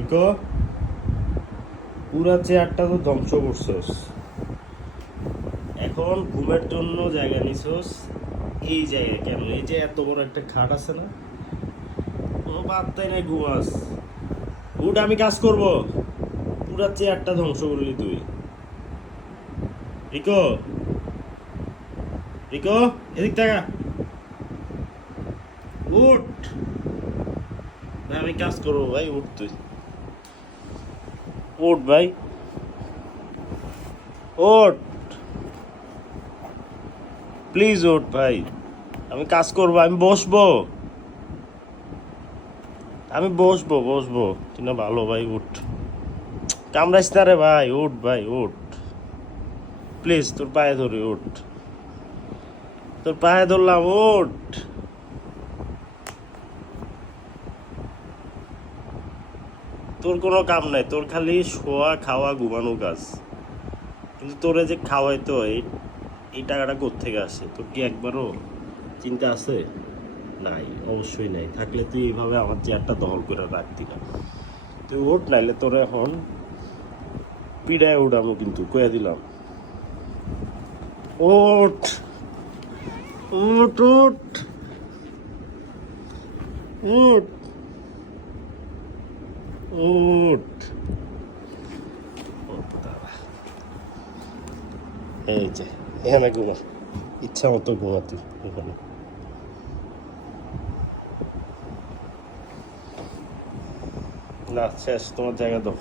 Eco পুরা চেয়ারটা তো ধ্বংস করছস। এখন ঘুমের জন্য জায়গা নিছস এই জায়গায় কেন? এই যে এত বড় একটা খাট আছে না, কোনো পাত্তাই নাই, ঘুমাস। উঠ, আমি কাজ করব। পুরা চেয়ারটা ধ্বংস করলি তুই। রিকো, রিকো, এদিক টাকা উঠ। ভাই আমি কাজ করবো ভাই, উঠ তুই, উঠ ভাই, ওঠ, প্লিজ ওঠ ভাই, আমি কাজ করবো, আমি বসবো, আমি বসবো বসবো। তুই না ভালো ভাই, উঠ, কামড়াইস না রে ভাই, উঠ ভাই উঠ, প্লিজ তোর পায়ে ধরি, উঠ, তোর পায়ে ধরলাম, উঠ। তোর কোনো কাম নাই, তোর খালি শোয়া খাওয়া ঘুমানো কাজ। কিন্তু তোরে যে খাওয়াইতো এই টাকাটা কোত্থেকে আসে? তোর কি একবারও চিন্তা আছে? নাই, অবশ্যই নাই। থাকলে তুই এইভাবে আমার চেয়ারটা দখল করে রাখতি না। তুই ওঠ, নাইলে তোর এখন পিড়ায় উঠামো, কিন্তু কয়ে দিলাম। ওঠ, ওঠ, ওঠ, ওঠ, ওঠ। এই যে এখানে ঘুমা, ইচ্ছা মতো ঘুমা তুই এখানে। না, শেষ, তোমার জায়গা দখল।